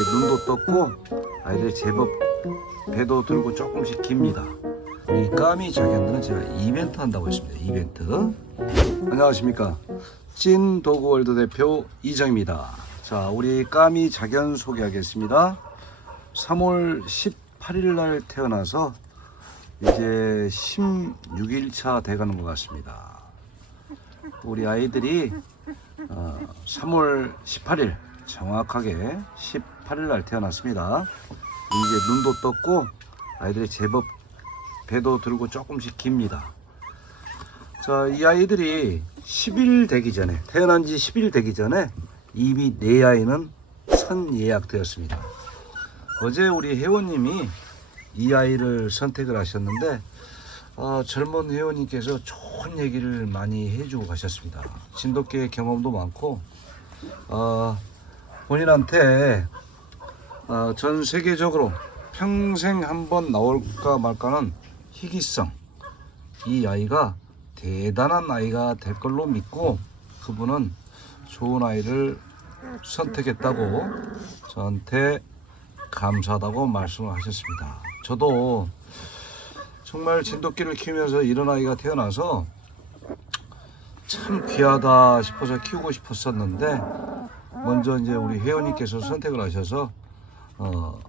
이제 눈도 떴고 아이들이 제법 배도 들고 조금씩 깁니다. 우리 까미 자기한테는 제가 이벤트 한다고 했습니다. 이벤트. 안녕하십니까. 찐 도구월드 대표 이정입니다. 자, 우리 까미 자견 소개하겠습니다. 3월 18일 날 태어나서 이제 16일차 돼가는 것 같습니다. 우리 아이들이 어, 3월 18일 정확하게 18일 날 태어났습니다. 이제 눈도 떴고 아이들이 제법 배도 들고 조금씩 깁니다. 자, 이 아이들이 10일 되기 전에 태어난 지 10일 되기 전에 이미 네 아이는 선 예약되었습니다. 어제 우리 회원님이 이 아이를 선택을 하셨는데 어, 젊은 회원님께서 좋은 얘기를 많이 해주고 가셨습니다. 진돗개 경험도 많고 어, 본인한테 어, 전 세계적으로 평생 한 번 나올까 말까는 희귀성 이 아이가 대단한 아이가 될 걸로 믿고 그분은 좋은 아이를 선택했다고 저한테 감사하다고 말씀을 하셨습니다. 저도 정말 진돗개를 키우면서 이런 아이가 태어나서 참 귀하다 싶어서 키우고 싶었었는데 먼저 이제 우리 회원님께서 선택을 하셔서 어,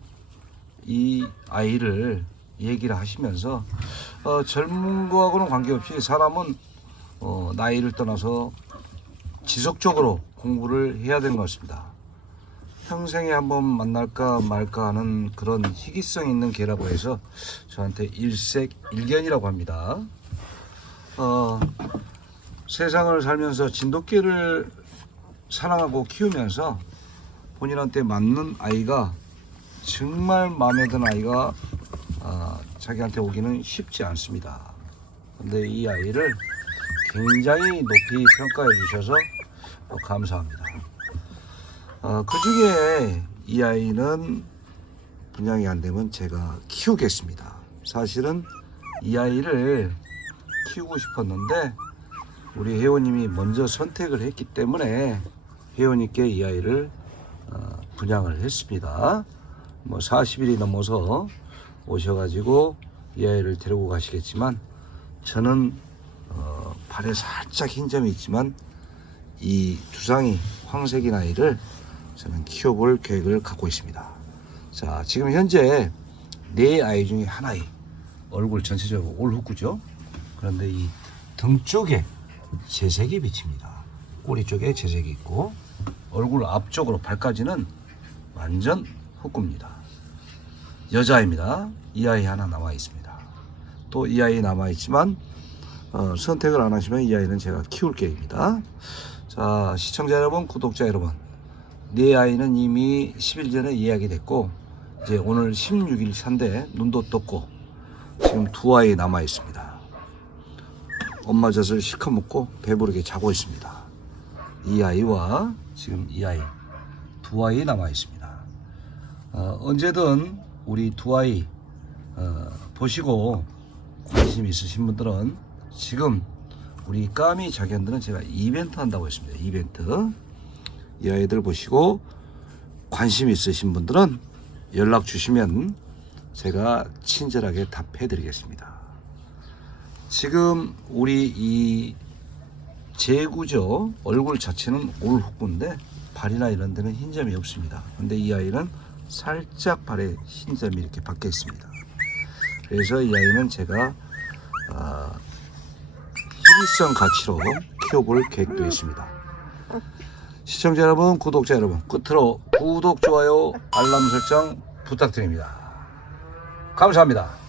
이 아이를 얘기를 하시면서 어, 젊은 거하고는 관계없이 사람은 어, 나이를 떠나서 지속적으로 공부를 해야 되는 것 같습니다. 평생에 한번 만날까 말까 하는 그런 희귀성 있는 개라고 해서 저한테 일색일견이라고 합니다. 어, 세상을 살면서 진돗개를 사랑하고 키우면서 본인한테 맞는 아이가 정말 마음에 드는 아이가 아, 자기한테 오기는 쉽지 않습니다. 근데 이 아이를 굉장히 높이 평가해 주셔서 어, 감사합니다. 어, 그 중에 이 아이는 분양이 안 되면 제가 키우겠습니다. 사실은 이 아이를 키우고 싶었는데 우리 회원님이 먼저 선택을 했기 때문에 회원님께 이 아이를 어, 분양을 했습니다. 뭐 40일이 넘어서 오셔가지고 이 아이를 데리고 가시겠지만 저는 어, 발에 살짝 흰 점이 있지만 이 두상이 황색인 아이를 저는 키워볼 계획을 갖고 있습니다. 자, 지금 현재 네 아이 중에 하나이 얼굴 전체적으로 올후구죠. 그런데 이 등 쪽에 재색이 비칩니다. 꼬리 쪽에 재색이 있고 얼굴 앞쪽으로 발까지는 완전 후구입니다. 여자입니다. 이 아이 하나 남아 있습니다. 또 이 아이 남아 있지만 어, 선택을 안 하시면 이 아이는 제가 키울 계획입니다. 자, 시청자 여러분, 구독자 여러분, 네 아이는 이미 10일 전에 예약이 됐고 이제 오늘 16일 차인데 눈도 떴고 지금 두 아이 남아 있습니다. 엄마 젖을 시커먹고 배부르게 자고 있습니다. 이 아이와 지금 이 아이 두 아이 남아 있습니다. 어, 언제든 우리 두 아이 어, 보시고 관심 있으신 분들은 지금 우리 까미 자견들은 제가 이벤트 한다고 했습니다. 이벤트 이 아이들 보시고 관심 있으신 분들은 연락 주시면 제가 친절하게 답해 드리겠습니다. 지금 우리 이 제구죠 얼굴 자체는 올후구인데 발이나 이런 데는 흰 점이 없습니다. 근데 이 아이는 살짝 발에 흰 점이 이렇게 박혀 있습니다. 그래서 이 아이는 제가 아, 희귀성 가치로 키워볼 계획도 있습니다. 시청자 여러분, 구독자 여러분, 끝으로 구독, 좋아요, 알람 설정 부탁드립니다. 감사합니다.